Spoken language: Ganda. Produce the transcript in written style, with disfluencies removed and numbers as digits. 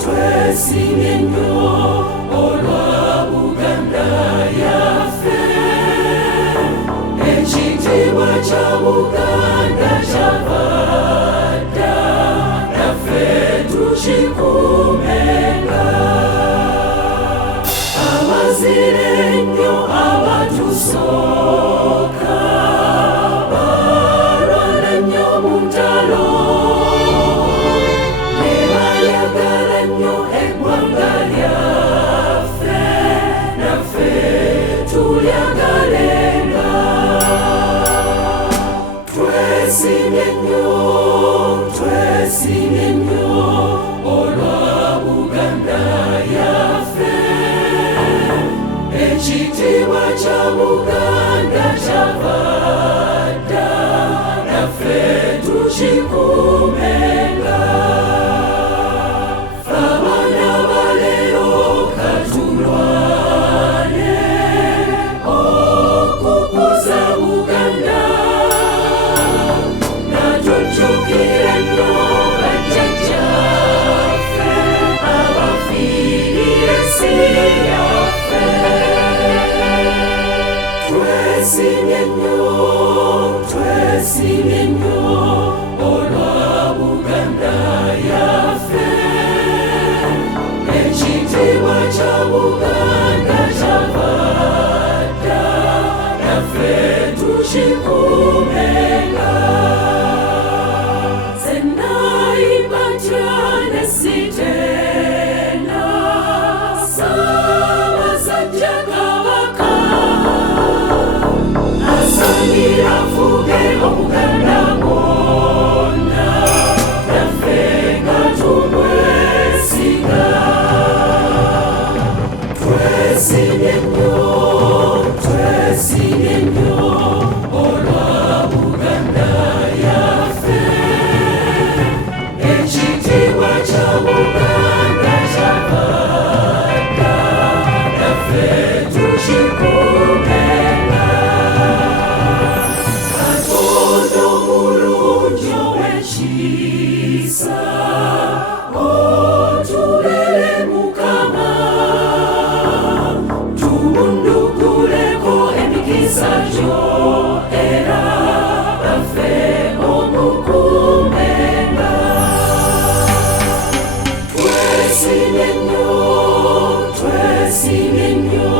twesimye nnyo olwa Buganda yaffe. Ekitiibwa kya Buganda kyava dda, naffe tukikuumenga. Abazira ennyo abatusooka balwana nnyo mu ntalo, ne bayagala nnyo eggwanga lyaffe, naffe tulyagalenga. Twesimye nnyo olwa Buganda yaffe. Ekitiibwa kya Buganda kyava dda, naffe tukikuumenga. Ffe abaana ba leero katulwane okukuza Buganda, nga tujjukira nnyo bajjajjaffe abafiirira ensi yaffe. Twesimye nnyo olwa Buganda yaffe. Ekitiibwa kya Buganda kyava dda, naffe tukikuumenga. Nze nayimba ntya ne siteena, Ssaabasajja Kabaka asaanira afuge Obuganda bwonna, naffe nga tumwesiga. Twesimye nnyo olwa Buganda yaffe. Ekitiibwa kya Buganda kyava dda, naffe tukikuumenga. Katonda omulungi ow'ekisa, otubeere Mukama, tubunduguleko emikisa gyo era baffe omukuumenga. Twesimye nnyo